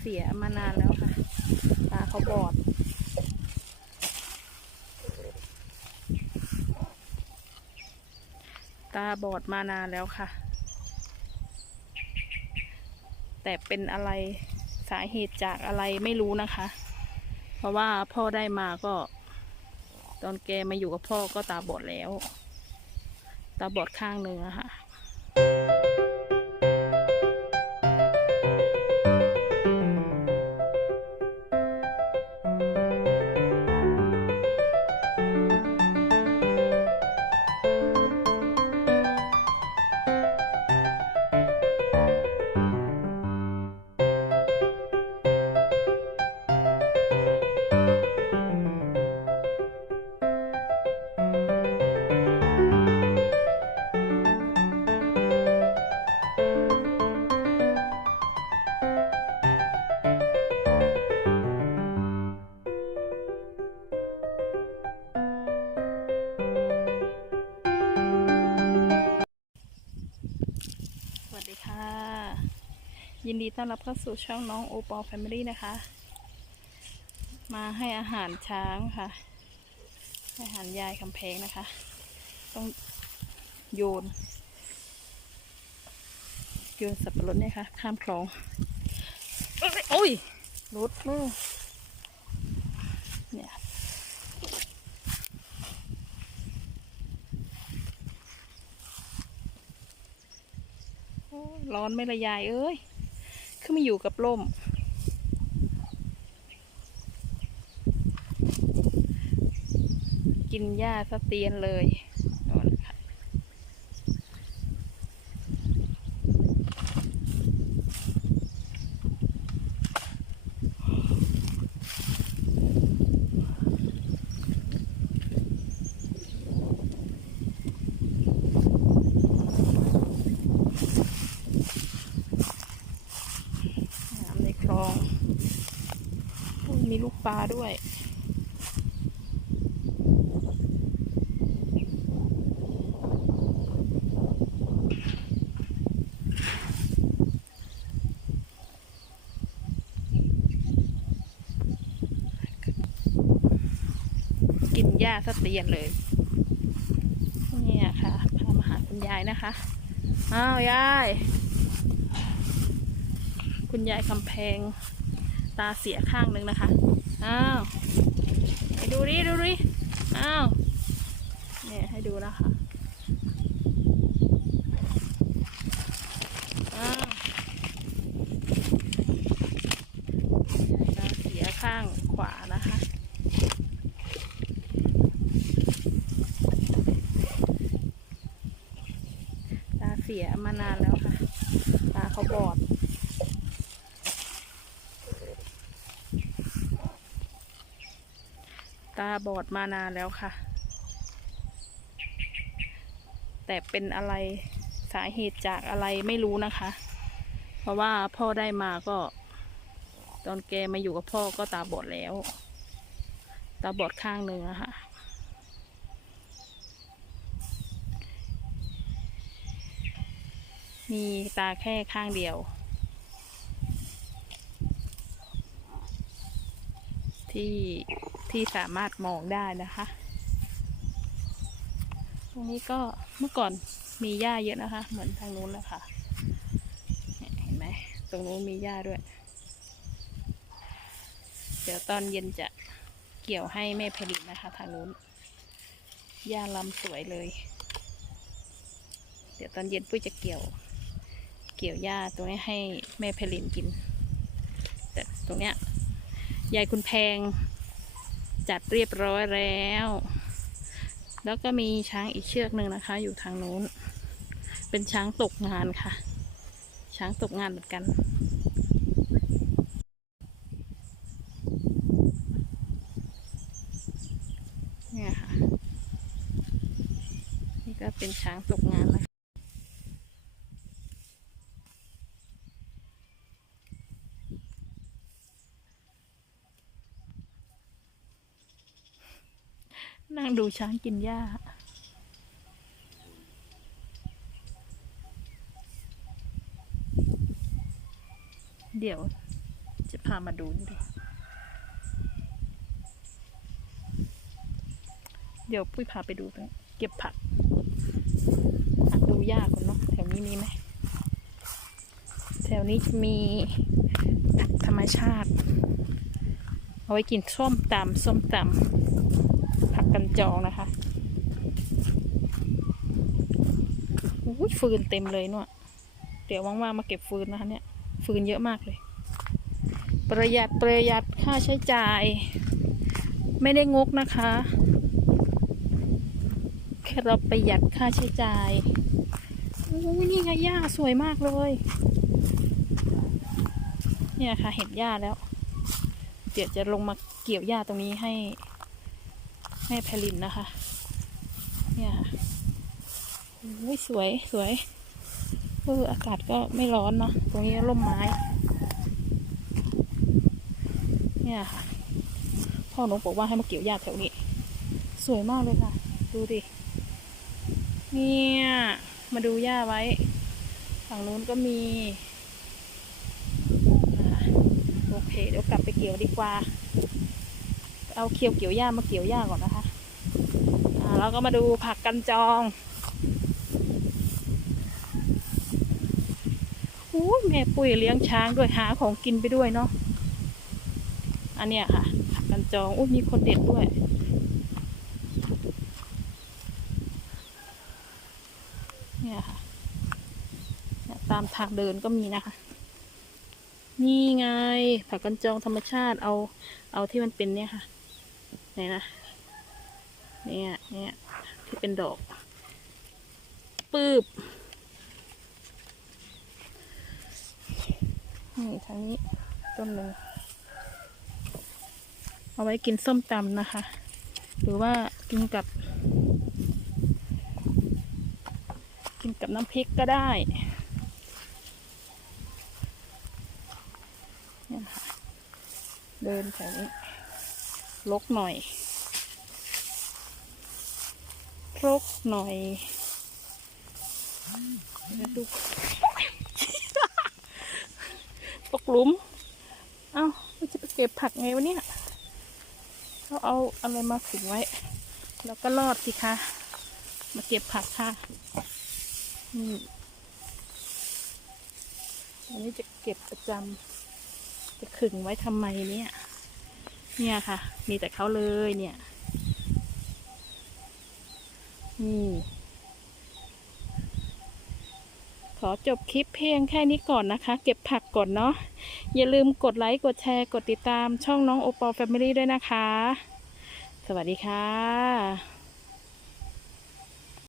เสียมานานแล้วค่ะ ตาเขาบอด ตาบอดมานานแล้วค่ะ แต่เป็นอะไรสาเหตุจากอะไรไม่รู้นะคะ เพราะว่าพ่อได้มาก็ ตอนแกมาอยู่กับพ่อก็ตาบอดแล้ว ตาบอดข้างหนึ่งอะค่ะ ยินดีต้อนรับเข้าสู่ช่องน้องโอปอลแฟมิลี่นะคะ มาให้อาหารช้างค่ะให้อาหารยายคำแพงนะคะ ต้องโยน โยนสับปะรดเนี่ยค่ะ ข้ามคลอง โอ้ยรถมือเนี่ยร้อนไม่ละยายเอ้ย ขึ้นมาอยู่กับร่ม กินหญ้าสะเตียนเลยนอนค่ะ น้ำในคลองโอ้ย มีลูกปลาด้วย กินหญ้าสะเตียนเลย เนี่ยค่ะ พามาหาคุณยายนะคะ อ้าวยาย คุณยายคำแพง ตาเสียข้างหนึ่งนะคะ อ้าวไปดูดิดูดิอ้าวเนี่ยให้ดูแล้วค่ะอ้าวตาเสียข้างขวานะคะตาเสียมานานแล้วค่ะ ตาเขาบอด ตาบอดมานานแล้วค่ะ แต่เป็นอะไรสาเหตุจากอะไรไม่รู้นะคะ เพราะว่าพ่อได้มาก็ ตอนแกมาอยู่กับพ่อก็ตาบอดแล้ว ตาบอดข้างหนึ่งอะค่ะมีตาแค่ข้างเดียว ที่ ที่สามารถมองได้นะคะ ตรงนี้ก็เมื่อก่อนมีหญ้าเยอะนะคะ เหมือนทางนู้นแล้วค่ะเนี่ยเห็นไหมตรงนู้นมีหญ้าด้วย เดี๋ยวตอนเย็นจะเกี่ยวให้แม่ผลิตนะคะ ทางนู้นหญ้าลำสวยเลย เดี๋ยวตอนเย็นปุ้ยจะเกี่ยว เกี่ยวหญ้าตรงนี้ให้แม่เพลินกิน แต่ตรงเนี้ยยายคุณแพง จัดเรียบร้อยแล้ว แล้วก็มีช้างอีกเชือกหนึ่งนะคะ อยู่ทางนู้น เป็นช้างตกงานค่ะ ช้างตกงานเหมือนกันเนี่ยค่ะ นี่ก็เป็นช้างตกงานนะคะ นั่งดูช้างกินหญ้า เดี๋ยวจะพามาดูนี่ดิเดี๋ยวปุ้ยพาไปดูตรงเก็บผักดูหญ้าก่อนเนาะแถวนี้มีไหม แถวนี้จะมีผักธรรมชาติ เอาไว้กินส้มตำส้มตำันจองนะคะอุ้ยฟืนเต็มเลยเนาะเดี๋ยวว่างๆมาเก็บฟืนนะคะเนี่ย ฟืนเยอะมากเลย ประหยัดประหยัดค่าใช้จ่าย ไม่ได้งกนะคะแค่เราประหยัดค่าใช้จ่ายอุ้ยนี่ไงหญ้าสวยมากเลย เนี่ยค่ะเห็นหญ้าแล้ว เดี๋ยวจะลงมาเกี่ยวหญ้าตรงนี้ให้ แม่แพลินนะคะ เนี่ยค่ะอุ้ยสวยสวยเอออากาศก็ไม่ร้อนเนาะตรงนี้ร่มไม้ เนี่ยค่ะ พ่อหนูบอกว่าให้มาเกี่ยวหญ้าแถวนี้ สวยมากเลยค่ะ ดูดิเนี่ยมาดูหญ้าไว้ฝั่งนู้นก็มีโอเค เดี๋ยวกลับไปเกี่ยวดีกว่า เอาเคียวเกี่ยวหญ้ามาเกี่ยวหญ้าก่อนนะคะอ่าแล้วก็มาดูผักกันจองอู้ยแม่ปุ้ยเลี้ยงช้างด้วยหาของกินไปด้วยเนาะ อันเนี้ยค่ะ ผักกันจองอู้มีคนเด็ดด้วย เนี่ยค่ะ ตามทางเดินก็มีนะคะ นี่ไง ผักกันจองธรรมชาติเอา เอาที่มันเป็นเนี่ยค่ะ ไหนนะ เนี่ยเนี่ยที่เป็นดอก ปืบนี่ทางนี้ต้นหนึ่งเอาไว้กินส้มตำนะคะ หรือว่ากินกับ กินกับน้ำพริกก็ได้เนี่ยค่ะเดินแถวนี้ ลกหน่อยรกหน่อยดูตกหลุม เอ้าเราจะไปเก็บผักไงวะเนี่ยเขาเอาอะไรมาขึงไว้ แล้วก็รอดสิคะ มาเก็บผักค่ะนี่อันนี้จะเก็บประจำจะขึงไว้ทำไมเนี่ย เนี่ยค่ะ มีแต่เขาเลยเนี่ย นี่ ขอจบคลิปเพียงแค่นี้ก่อนนะคะ เก็บผักก่อนเนาะ อย่าลืมกดไลค์ กดแชร์ กดติดตามช่องน้องโอปอลแฟมิลี่ด้วยนะคะ สวัสดีค่ะ